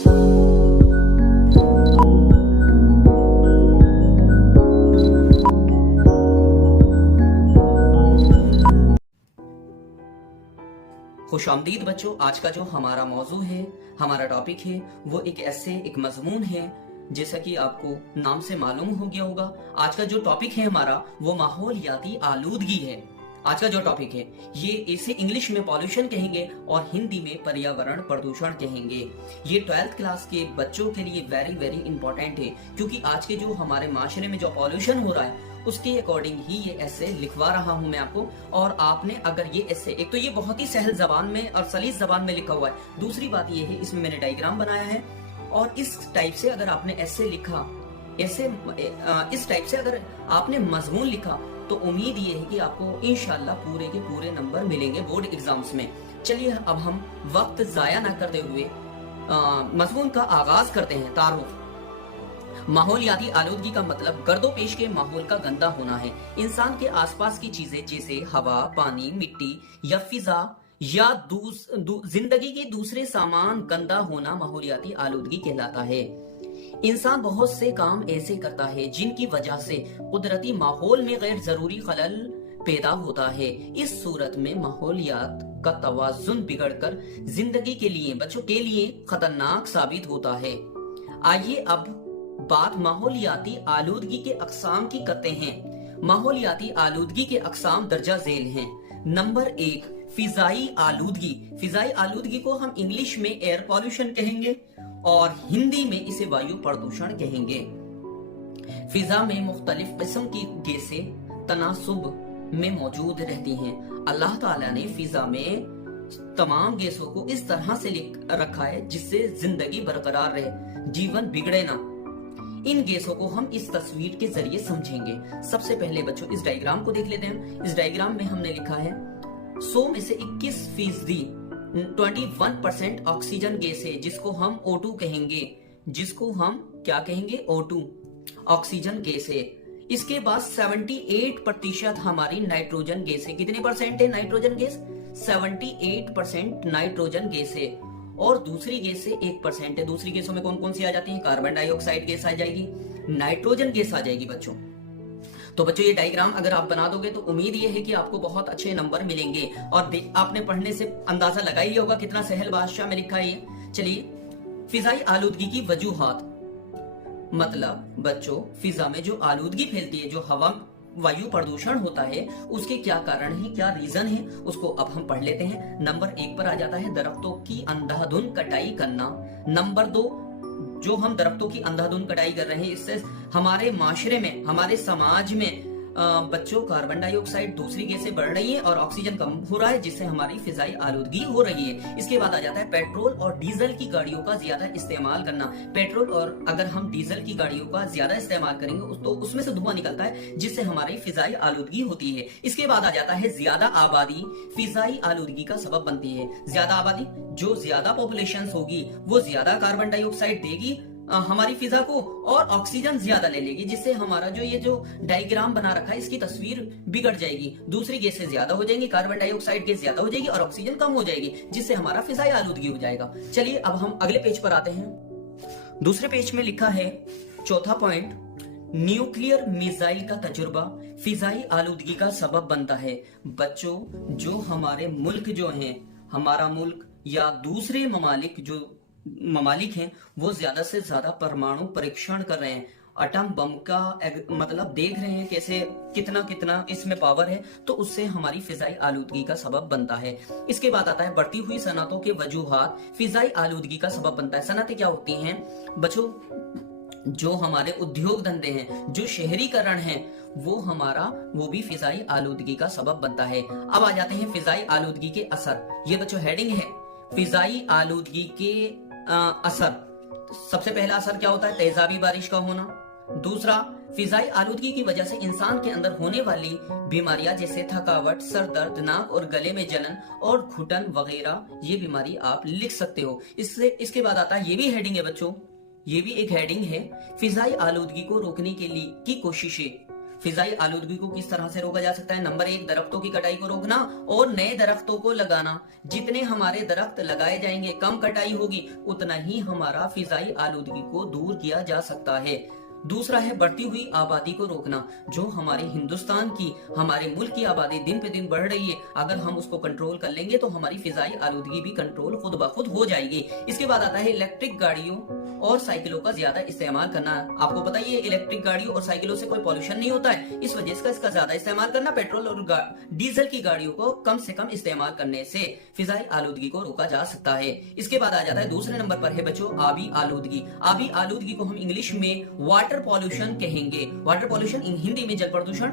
खुशामदीद बच्चों, आज का जो हमारा मौजू है, हमारा टॉपिक है, वो एक ऐसे एक मजमून है जैसा कि आपको नाम से मालूम हो गया होगा। आज का जो टॉपिक है हमारा वो माहौलियाती आलूदगी है। आज का जो टॉपिक है ये इसे इंग्लिश में पॉल्यूशन कहेंगे और हिंदी में पर्यावरण प्रदूषण कहेंगे। ये 12th क्लास के बच्चों के लिए वेरी वेरी इंपॉर्टेंट है, क्योंकि आज के जो हमारे माशरे में जो पॉल्यूशन हो रहा है उसके अकॉर्डिंग ही ये ऐसे लिखवा रहा हूं मैं आपको। और आपने अगर ये ऐसे, एक तो ये बहुत ही सहल जबान में और सलीस जबान में लिखा हुआ है, दूसरी बात ये है इसमें मैंने डायग्राम बनाया है, और इस टाइप से अगर आपने ऐसे लिखा, ऐसे इस टाइप से अगर आपने मजमून लिखा तो उम्मीद ये है कि आपको इंशाल्लाह पूरे के पूरे नंबर मिलेंगे बोर्ड एग्जाम्स में। चलिए अब हम वक्त जाया ना करते हुए मजमून का आगाज करते हैं। तारुफ। माहौलियाती आलूदगी का मतलब गर्दोपेश के माहौल का गंदा होना है। इंसान के आसपास की चीजें जैसे हवा, पानी, मिट्टी या फिजा या जिंदगी के दूसरे सामान गंदा होना माहौलियाती आलूदगी कहलाता है। इंसान बहुत से काम ऐसे करता है जिनकी वजह से कुदरती माहौल में गैर जरूरी खलल पैदा होता है। इस सूरत में माहौलियात का तवाजुन बिगड़कर जिंदगी के लिए, बच्चों के लिए खतरनाक साबित होता है। आइए अब बात माहौलियाती आलूदगी के अकसाम की करते हैं। माहौलियाती आलूदगी के अकसाम दर्जा झेल हैं। नंबर 1, फिजाई आलूदगी। फिजाई आलूदगी को हम इंग्लिश में एयर पॉल्यूशन कहेंगे और हिंदी में इसे वायु प्रदूषण कहेंगे। फिजा में मुख्तलिफ किस्म की गैसें तनासुब में मौजूद रहती हैं। अल्लाह ताला ने फिजा में तमाम गैसों को इस तरह से लिख रखा है जिससे जिंदगी बरकरार रहे, जीवन बिगड़े ना। इन गैसों को हम इस तस्वीर के जरिए समझेंगे। सबसे पहले बच्चों इस डायग्राम को देख लेते हैं। इस डायग्राम में हमने लिखा है 100 में से 21% 21% ऑक्सीजन गैस है, जिसको हम O2 कहेंगे। जिसको हम क्या कहेंगे? O2 ऑक्सीजन गैस है। इसके बाद 78% हमारी नाइट्रोजन गैस है। कितने परसेंट है नाइट्रोजन गैस? 78% नाइट्रोजन गैस है। और दूसरी गैस से 1% है। दूसरी गैसों में कौन कौन सी आ जाती है? कार्बन डाइऑक्साइड गैस आ जाएगी, नाइट्रोजन गैस आ जाएगी बच्चों। तो बच्चों ये डायग्राम अगर आप बना दोगे तो उम्मीद ये है कि आपको बहुत अच्छे नंबर मिलेंगे। और आपने पढ़ने से अंदाजा लगा ही होगा कितना सहल भाषा में लिखा है। चलिए, फिजाई आलूदगी की वजूहात। मतलब बच्चों फिजा में जो आलूदगी फैलती है, जो हवा वायु प्रदूषण होता है, उसके क्या कारण है, क्या रीजन है, उसको अब हम पढ़ लेते हैं। नंबर 1 पर आ जाता है दरख्तों की अंधाधुंध कटाई करना। नंबर 2, जो हम दरख्तों की अंधाधुंध कटाई कर रहे हैं, इससे हमारे माशरे में, हमारे समाज में बच्चों कार्बन डाइऑक्साइड दूसरी गैसें बढ़ रही है और ऑक्सीजन कम हो रहा है, जिससे हमारी फिजाई आलूदगी हो रही है। इसके बाद आ जाता है पेट्रोल और डीजल की गाड़ियों का ज्यादा इस्तेमाल करना। पेट्रोल और अगर हम डीजल की गाड़ियों का ज्यादा इस्तेमाल करेंगे तो उसमें से धुआं निकलता है, जिससे हमारी फिजाई आलूदगी होती है। इसके बाद आ जाता है ज्यादा आबादी फिजाई आलूदगी का सबब बनती है। ज्यादा आबादी, जो ज्यादा पॉपुलेशन होगी वो ज्यादा कार्बन डाइऑक्साइड देगी हमारी फिजा को और ऑक्सीजन ज्यादा ले लेगी, जिससे हमारा ये जो डायग्राम बना रखा है इसकी तस्वीर बिगड़ जाएगी। दूसरी गैसें ज्यादा हो जाएंगी, कार्बन डाइऑक्साइड गैस ज्यादा हो जाएगी और ऑक्सीजन कम हो जाएगी, जिससे हमारा फिजाई आलूदगी हो जाएगा। चलिए अब हम अगले पेज पर आते हैं। दूसरे पेज में लिखा है चौथा पॉइंट, न्यूक्लियर मिसाइल का तजुर्बा फिजाई आलूदगी का सबब बनता है। बच्चों जो हमारे मुल्क जो हैं, हमारा मुल्क या दूसरे ममालिक हैं, वो ज्यादा से ज्यादा परमाणु परीक्षण कर रहे हैं। एटम बम का मतलब देख रहे हैं कैसे कितना इसमें पावर है, तो उससे हमारी फिजाई आलूदगी का सबब बनता है। इसके बाद आता है बढ़ती हुई सनतों के वजूहात फिजाई आलूदगी का सबब बनता है। सनतें क्या होती हैं बच्चों? जो हमारे उद्योग धंधे हैं, जो शहरीकरण है, वो भी फिजाई आलूदगी का सबब बनता है। अब आ जाते हैं फिजाई आलूदगी के असर। ये बच्चों हेडिंग है, फिजाई आलूदगी के असर। सबसे पहला असर क्या होता है? तेजाबी बारिश का होना। दूसरा, फिजाई आलूदगी की वजह से इंसान के अंदर होने वाली बीमारियां जैसे थकावट, सर दर्द, नाक और गले में जलन और घुटन वगैरह, ये बीमारी आप लिख सकते हो। इसके बाद आता है, ये भी हेडिंग है बच्चों, ये भी एक हेडिंग है, फिजाई आलूदगी को रोकने के लिए की कोशिशें। फिजाई आलूदगी को किस तरह से रोका जा सकता है? नंबर 1, दरख्तों की कटाई को रोकना और नए दरख्तों को लगाना। जितने हमारे दरख्त लगाए जाएंगे, कम कटाई होगी, उतना ही हमारा फिजाई आलूदगी को दूर किया जा सकता है। दूसरा है बढ़ती हुई आबादी को रोकना। जो हमारे हिंदुस्तान की, हमारे मुल्क की आबादी दिन पे दिन बढ़ रही है, अगर हम उसको कंट्रोल कर लेंगे तो हमारी फिजाई आलूदगी भी कंट्रोल खुद ब खुद हो जाएगी। इसके बाद आता है इलेक्ट्रिक गाड़ियों और साइकिलों का ज्यादा इस्तेमाल करना। आपको पता ही है इलेक्ट्रिक गाड़ियों और साइकिलों से कोई पॉल्यूशन नहीं होता है, इस वजह से इसका ज्यादा इस्तेमाल करना। पेट्रोल और डीजल की गाड़ियों को कम से कम इस्तेमाल करने से फिजाई आलूदगी को रोका जा सकता है। इसके बाद आ जाता है दूसरे नंबर पर है बच्चों आबी आलूदगी। आबी आलूदगी को हम इंग्लिश में वाटर पॉल्यूशन कहेंगे। वाटर पॉल्यूशन हिंदी में जल प्रदूषण।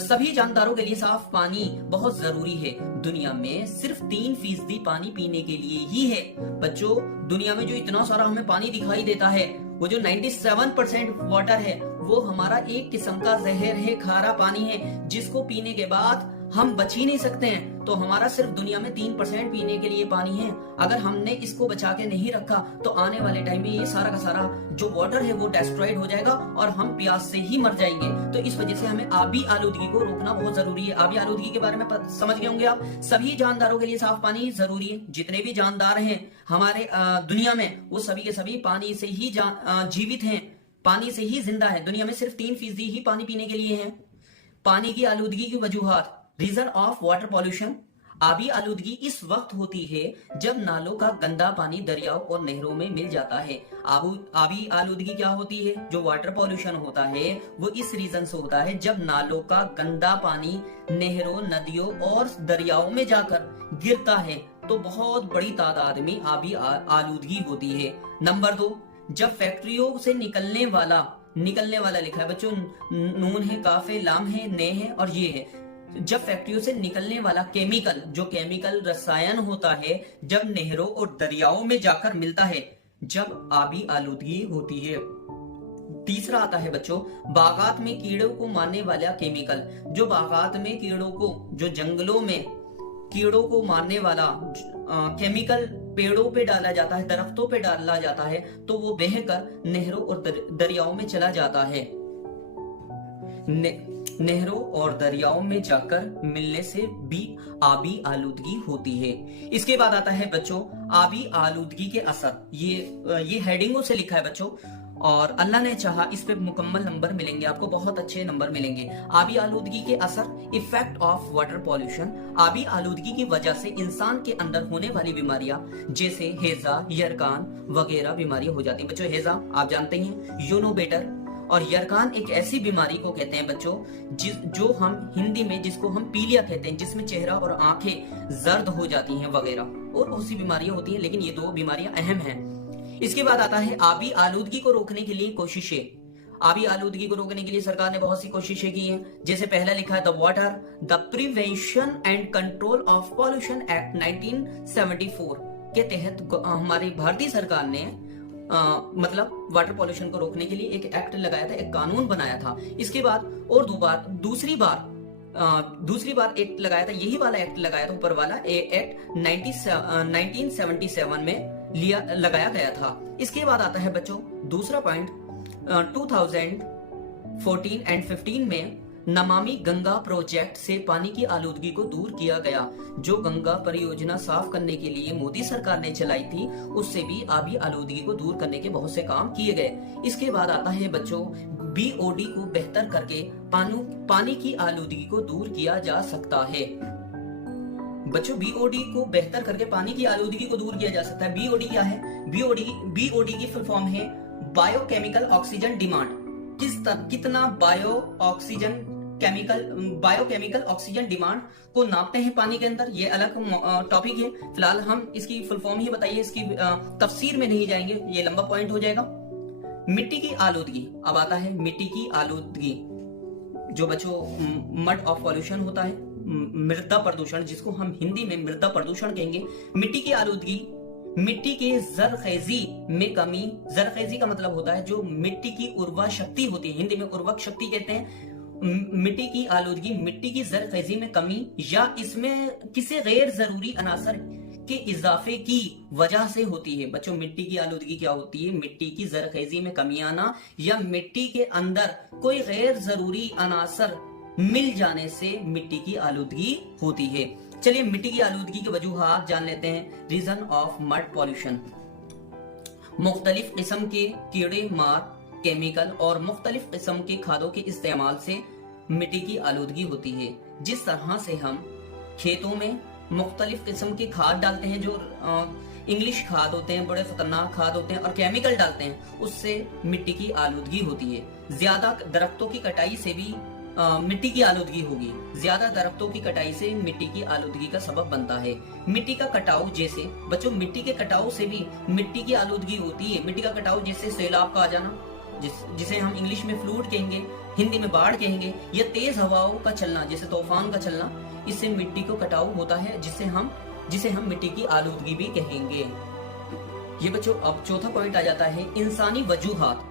सभी जानदारों के लिए साफ पानी बहुत जरूरी है। दुनिया में सिर्फ 3% पानी पीने के लिए ही है। बच्चों, दुनिया में जो इतना सारा हमें पानी दिखाई देता है, वो जो 97% वाटर है, वो हमारा एक किस्म का जहर है, खारा पानी है, जिसको पीने के बाद हम बच ही नहीं सकते हैं। तो हमारा सिर्फ दुनिया में 3% पीने के लिए पानी है। अगर हमने इसको बचा के नहीं रखा तो आने वाले टाइम में ये सारा का सारा जो वाटर है वो डिस्ट्रॉयड हो जाएगा और हम प्यास से ही मर जाएंगे। तो इस वजह से हमें आबी आलूदगी को रोकना बहुत जरूरी है। आबी आलूदगी के बारे में समझ गए होंगे आप। सभी जानदारों के लिए साफ पानी जरूरी है। जितने भी जानदार हैं हमारे दुनिया में, वो सभी के सभी पानी से ही जीवित हैं, पानी से ही जिंदा है। दुनिया में सिर्फ 3% ही पानी पीने के लिए है। पानी की आलूदगी की वजूहात। Reason of water pollution. आबी आलूदगी इस वक्त होती है जब नालों का गंदा पानी दरियाओं और नहरों में मिल जाता है। आबी आलूदगी क्या होती है? जो वाटर पॉल्यूशन होता है वो इस रीजन से होता है जब नालों का गंदा पानी नहरों, नदियों और दरियाओं में जाकर गिरता है तो बहुत बड़ी तादाद में आबी आलूदगी होती है। नंबर 2, जब फैक्ट्रियों से निकलने वाला लिखा है बच्चों, नून है, काफ है, लाम है, ने है और ये है। जब फैक्ट्रियों से निकलने वाला केमिकल रसायन होता है, जब नहरों और दरियाओं में जाकर मिलता है, जब आबी आलूदगी होती है। तीसरा आता है बच्चों बागात में कीड़ों को मारने वाला केमिकल। जो बागात में कीड़ों को, जो जंगलों में कीड़ों को मारने वाला केमिकल पेड़ों पे डाला जाता है, दरख्तों पे डाला जाता है, तो वो बहकर नहरों और दरियाओं में चला जाता है। नहरों और दरियाओं में जाकर मिलने से भी आबी आलूदगी होती है। इसके बाद आता है बच्चों आबी आलूदगी के असर। ये हेडिंगों से लिखा है बच्चों, और अल्लाह ने चाहा इस पे मुकम्मल नंबर मिलेंगे आपको, बहुत अच्छे नंबर मिलेंगे। आबी आलूदगी के असर, इफेक्ट ऑफ वाटर पॉल्यूशन। आबी आलूदगी की वजह से इंसान के अंदर होने वाली बीमारियां जैसे हैजा, यरकान वगैरह बीमारियां हो जाती हैं। बच्चों हैजा आप जानते हैं, यू नो बेटर। और यरकान एक ऐसी बीमारी को कहते हैं बच्चों जो हम हिंदी में जिसको हम पीलिया कहते हैं, जिसमें चेहरा और आंखें जर्द हो जाती हैं वगैरह, और बहुत सी बीमारियां होती हैं, लेकिन ये 2 बीमारियां अहम हैं। इसके बाद आता है आबी आलूदगी को रोकने के लिए कोशिशें। आबी आलूदगी को रोकने के लिए सरकार ने बहुत सी कोशिशें की हैं। जैसे पहला लिखा है the prevention and control of pollution act 1974 के तहत हमारी भारतीय सरकार ने मतलब वाटर पॉल्यूशन को रोकने के लिए एक एक्ट लगाया था, एक कानून बनाया था। इसके बाद और दूसरी बार एक्ट लगाया था, यही वाला एक्ट लगाया था, ऊपर वाला एक्ट 1977 में लगाया गया था। इसके बाद आता है बच्चों दूसरा पॉइंट, 2014 एंड 15 में नमामि गंगा प्रोजेक्ट से पानी की आलूदगी को दूर किया गया। जो गंगा परियोजना साफ करने के लिए मोदी सरकार ने चलाई थी, उससे भी आबी आलूदगी को दूर करने के बहुत से काम किए गए। इसके बाद आता है बच्चों BOD को बेहतर करके पानी की आलूदगी को दूर किया जा सकता है। बच्चों BOD को बेहतर करके पानी की आलूदगी को दूर किया जा सकता है। BOD क्या है? BOD की फुल फॉर्म है बायोकेमिकल ऑक्सीजन डिमांड। कितना बायोकेमिकल ऑक्सीजन डिमांड को नापते हैं पानी के अंदर, ये अलग टॉपिक है। फिलहाल हम इसकी फुल फॉर्म ही बताइए, इसकी तफसीर में नहीं जाएंगे, ये लंबा पॉइंट हो जाएगा। मिट्टी की आलूदगी। अब आता है मिट्टी की आलूदगी, जो बच्चों मड ऑफ पॉल्यूशन होता है, मृदा प्रदूषण, जिसको हम हिंदी में मृदा प्रदूषण कहेंगे। मिट्टी की आलूदगी, मिट्टी के जरखेजी में कमी। जरखेजी का मतलब होता है जो मिट्टी की उर्वरा शक्ति होती है, हिंदी में उर्वरक शक्ति कहते हैं। मिट्टी की आलूदगी, मिट्टी की जरखेजी में कमी या इसमें किसी गैर जरूरी अनासर के इजाफे की वजह से होती है। बच्चों मिट्टी की आलूदगी क्या होती है? मिट्टी की जरखेजी में कमी आना या मिट्टी के अंदर कोई गैर जरूरी अनासर मिल जाने से मिट्टी की आलूदगी होती है। चलिए मिट्टी की आलूदगी की वजूहात जान लेते हैं। रीजन ऑफ मड पॉल्यूशन, मुख्तलिफ किस्म के कीड़े मार केमिकल और मुख्तलिफ किस्म के खादों के इस्तेमाल से मिट्टी की आलूदगी होती है। जिस तरह से हम खेतों में मुख्तलिफ किस्म की खाद डालते हैं, जो इंग्लिश खाद होते हैं, बड़े खतरनाक खाद होते हैं, और केमिकल डालते हैं, उससे मिट्टी की आलूदगी होती है। ज्यादा दरख्तों की कटाई से भी मिट्टी की आलूदगी होगी। ज्यादा दरख्तों की कटाई से मिट्टी की आलूदगी का सबब बनता है। मिट्टी का कटाव, जैसे बच्चों मिट्टी के कटाव से भी मिट्टी की आलूदगी होती है। मिट्टी का कटाव जैसे सैलाब का आ जाना, जिसे हम इंग्लिश में फ्लूड कहेंगे, हिंदी में बाढ़ कहेंगे, या तेज हवाओं का चलना जैसे तूफान का चलना, इससे मिट्टी को कटाव होता है, जिसे हम मिट्टी की आलूदगी भी कहेंगे। ये बच्चों अब चौथा पॉइंट आ जाता है इंसानी वजूहात,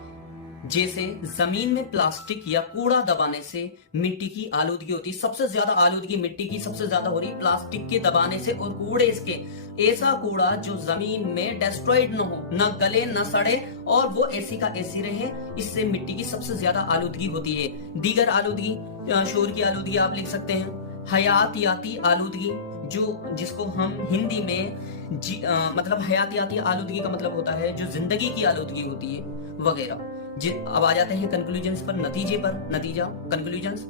जैसे जमीन में प्लास्टिक या कूड़ा दबाने से मिट्टी की आलूदगी होती है। सबसे ज्यादा आलूदगी मिट्टी की सबसे ज्यादा हो रही है प्लास्टिक के दबाने से और कूड़े इसके, ऐसा कूड़ा जो जमीन में डिस्ट्रॉयड न हो, न गले न सड़े और वो ऐसी का ऐसी रहे, इससे मिट्टी की सबसे ज्यादा आलूदगी होती है। दीगर आलूदगी, शोर की आलूदगी आप लिख सकते हैं। हयातियाती आलूदगी, जिसको हम हिंदी में मतलब हयातियाती आलूदगी का मतलब होता है जो जिंदगी की आलूदगी होती है वगैरह। अब आ जाते हैं कंक्लूजन्स पर, नतीजा कंक्लूजन्स।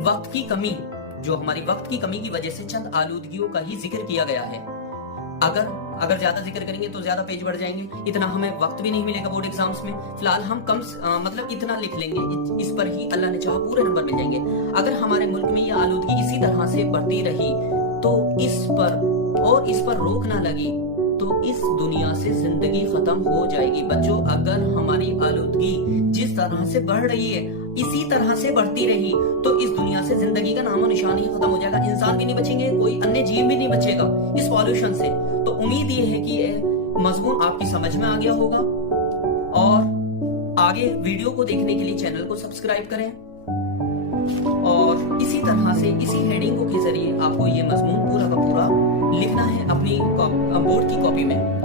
वक्त की कमी, जो हमारी वक्त की कमी की वजह से चंद आलूदगियों का ही जिक्र किया गया है। अगर ज्यादा जिक्र करेंगे तो ज्यादा पेज बढ़ जाएंगे, इतना हमें वक्त भी नहीं मिलेगा बोर्ड एग्जाम्स में। फिलहाल हम मतलब इतना लिख लेंगे, इस पर ही अल्लाह ने चाहा पूरे नंबर मिल जाएंगे। अगर हमारे मुल्क में यह आलूदगी इसी तरह से बढ़ती रही तो इस पर रोक ना लगी तो इस दुनिया से जिंदगी खत्म हो जाएगी। बच्चों अगर हमारी आलूदगी जिस तरह से बढ़ रही है इसी तरह से बढ़ती रही तो इस दुनिया से जिंदगी का नामो निशान ही खत्म हो जाएगा। इंसान भी नहीं बचेंगे, कोई अन्य जीव भी नहीं बचेगा इस पॉल्यूशन से। तो उम्मीद ये है कि ये मजमून आपकी समझ में आ गया होगा, और आगे वीडियो को देखने के लिए चैनल को सब्सक्राइब करें, और इसी तरह से इसी हेडिंग के जरिए आपको ये मजमून पूरा का पूरा लिखना है अपनी बोर्ड की कॉपी में।